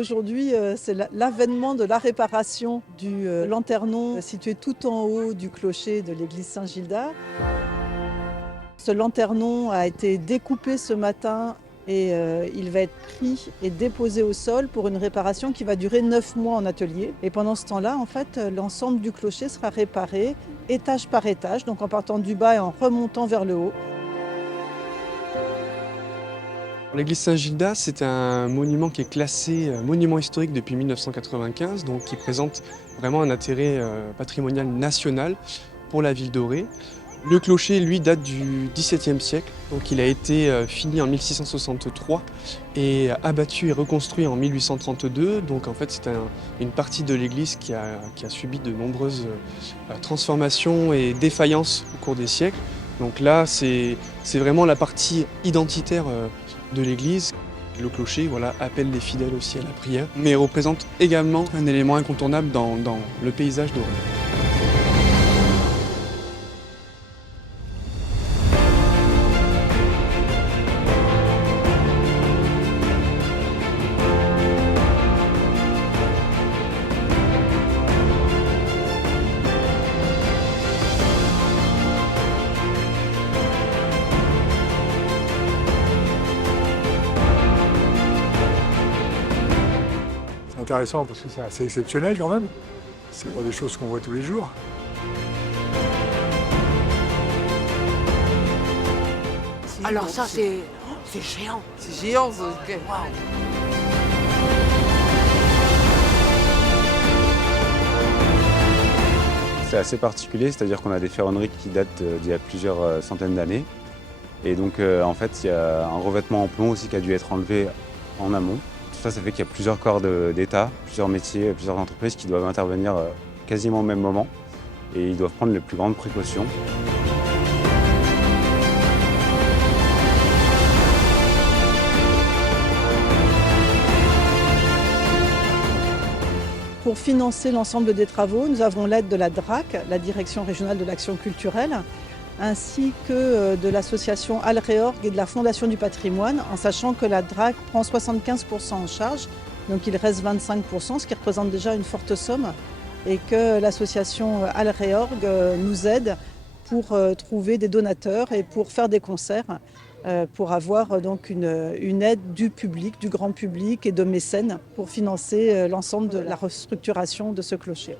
Aujourd'hui, c'est l'avènement de la réparation du lanternon situé tout en haut du clocher de l'église Saint-Gildas. Ce lanternon a été découpé ce matin et il va être pris et déposé au sol pour une réparation qui va durer 9 mois en atelier. Et pendant ce temps-là, en fait, l'ensemble du clocher sera réparé étage par étage, donc en partant du bas et en remontant vers le haut. L'église Saint-Gildas, c'est un monument qui est classé monument historique depuis 1995, donc qui présente vraiment un intérêt patrimonial national pour la ville d'Auray. Le clocher, lui, date du XVIIe siècle, donc il a été fini en 1663 et abattu et reconstruit en 1832. Donc en fait, c'est une partie de l'église qui a subi de nombreuses transformations et défaillances au cours des siècles. Donc là, c'est vraiment la partie identitaire de l'église. Le clocher, voilà, appelle les fidèles aussi à la prière, mais représente également un élément incontournable dans le paysage d'Auray. C'est intéressant parce que c'est assez exceptionnel quand même. C'est pas des choses qu'on voit tous les jours. Alors ça, c'est géant. C'est géant, ça. Ok. C'est assez particulier, c'est-à-dire qu'on a des ferronneries qui datent d'il y a plusieurs centaines d'années. Et donc en fait, il y a un revêtement en plomb aussi qui a dû être enlevé en amont. Tout ça, ça fait qu'il y a plusieurs corps d'État, plusieurs métiers, plusieurs entreprises qui doivent intervenir quasiment au même moment. Et ils doivent prendre les plus grandes précautions. Pour financer l'ensemble des travaux, nous avons l'aide de la DRAC, la Direction régionale de l'action culturelle, ainsi que de l'association Alréorg et de la Fondation du patrimoine, en sachant que la DRAC prend 75% en charge, donc il reste 25%, ce qui représente déjà une forte somme, et que l'association Alréorg nous aide pour trouver des donateurs et pour faire des concerts, pour avoir donc une aide du public, du grand public et de mécènes pour financer l'ensemble de la restructuration de ce clocher.